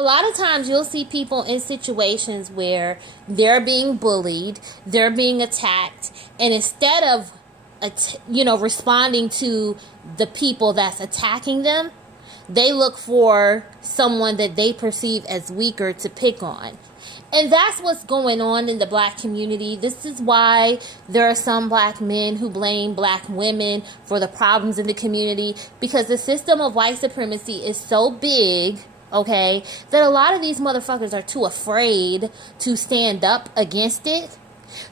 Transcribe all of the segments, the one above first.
A lot of times you'll see people in situations where they're being bullied, they're being attacked, and instead of responding to the people that's attacking them, they look for someone that they perceive as weaker to pick on. And that's what's going on in the black community. This is why there are some black men who blame black women for the problems in the community, because the system of white supremacy is so big, okay, that a lot of these motherfuckers are too afraid to stand up against it.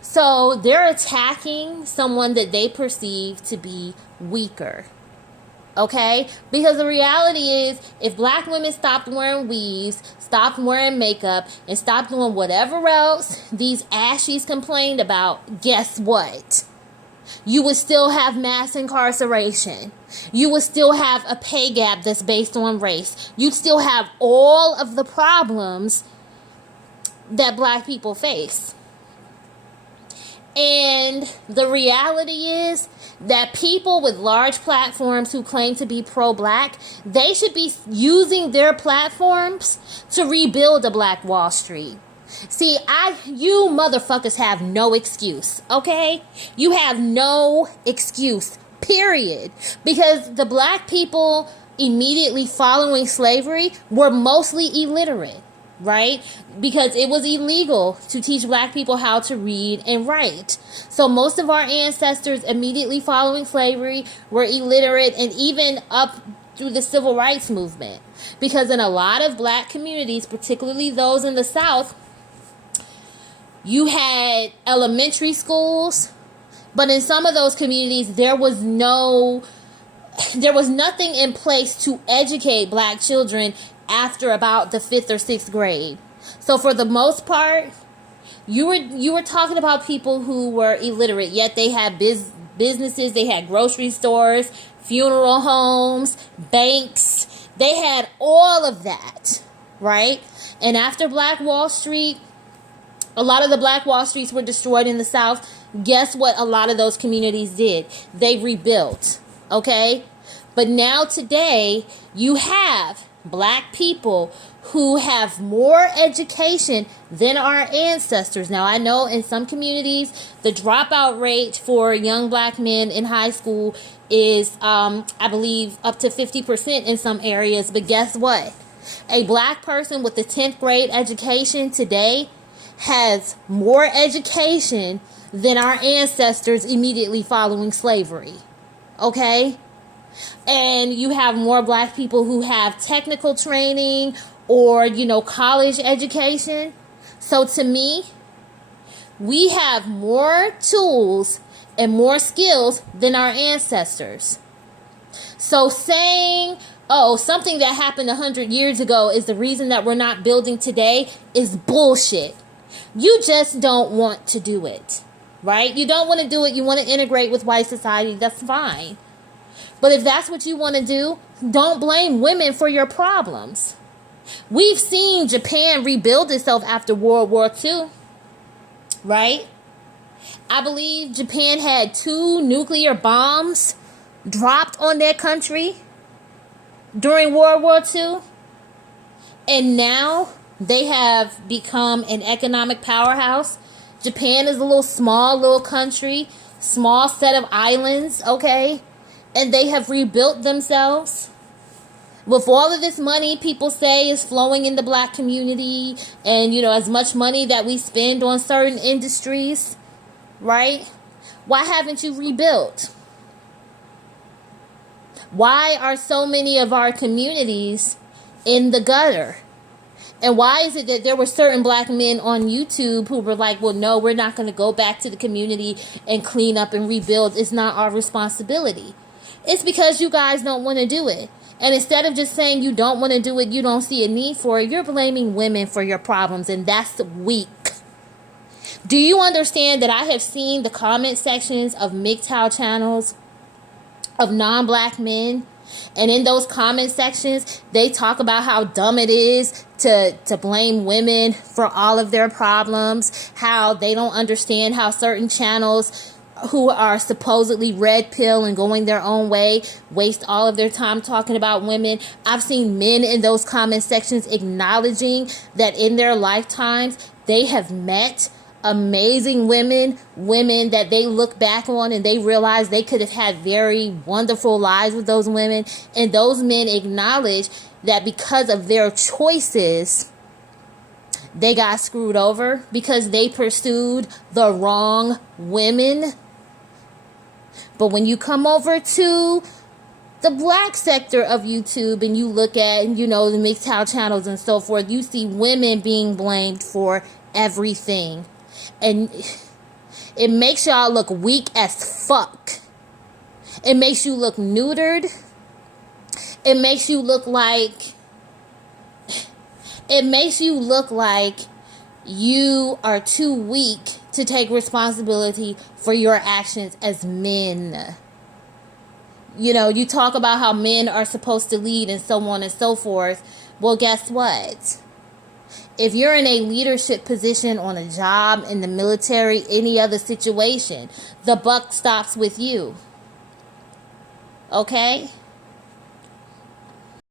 So they're attacking someone that they perceive to be weaker. Okay? Because the reality is, if black women stopped wearing weaves, stopped wearing makeup, and stopped doing whatever else these ashies complained about, guess what? You would still have mass incarceration. You would still have a pay gap that's based on race. You'd still have all of the problems that black people face. And the reality is that people with large platforms who claim to be pro-black, they should be using their platforms to rebuild a Black Wall Street. See, you motherfuckers have no excuse, okay? You have no excuse, period. Because the black people immediately following slavery were mostly illiterate. Right? Because it was illegal to teach black people how to read and write. So most of our ancestors immediately following slavery were illiterate, and even up through the civil rights movement. Because in a lot of black communities, particularly those in the South, you had elementary schools, but in some of those communities there was nothing in place to educate black children after about the 5th or 6th grade. So for the most part, you were talking about people who were illiterate, yet they had businesses, they had grocery stores, funeral homes, banks. They had all of that, right? And after Black Wall Street, a lot of the Black Wall Streets were destroyed in the South. Guess what a lot of those communities did? They rebuilt, okay? But now today, you have black people who have more education than our ancestors. Now, I know in some communities, the dropout rate for young black men in high school is, I believe, up to 50% in some areas. But guess what? A black person with a 10th grade education today has more education than our ancestors immediately following slavery. Okay? And you have more black people who have technical training or, college education. So to me, we have more tools and more skills than our ancestors. So saying, something that happened 100 years ago is the reason that we're not building today is bullshit. You just don't want to do it, right? You don't want to do it. You want to integrate with white society. That's fine. But if that's what you want to do, don't blame women for your problems. We've seen Japan rebuild itself after World War II, right? I believe Japan had 2 nuclear bombs dropped on their country during World War II. And now they have become an economic powerhouse. Japan is a small little country, small set of islands, okay? And they have rebuilt themselves. With all of this money people say is flowing in the black community, and, as much money that we spend on certain industries, right? Why haven't you rebuilt? Why are so many of our communities in the gutter? And why is it that there were certain black men on YouTube who were like, well, no, we're not going to go back to the community and clean up and rebuild. It's not our responsibility. It's because you guys don't want to do it. And instead of just saying you don't want to do it, you don't see a need for it, you're blaming women for your problems, and that's weak. Do you understand that I have seen the comment sections of MGTOW channels of non-black men? And in those comment sections, they talk about how dumb it is to blame women for all of their problems, how they don't understand how certain channels who are supposedly red pill and going their own way waste all of their time talking about women. I've seen men in those comment sections acknowledging that in their lifetimes they have met amazing women that they look back on and they realize they could have had very wonderful lives with those women. And those men acknowledge that because of their choices, they got screwed over because they pursued the wrong women. But when you come over to the black sector of YouTube and you look at, the MGTOW channels and so forth, you see women being blamed for everything. And it makes y'all look weak as fuck. It makes you look neutered. It makes you look like you are too weak to take responsibility for your actions as men. You talk about how men are supposed to lead and so on and so forth. Well, guess what? If you're in a leadership position on a job, in the military, any other situation, the buck stops with you. Okay?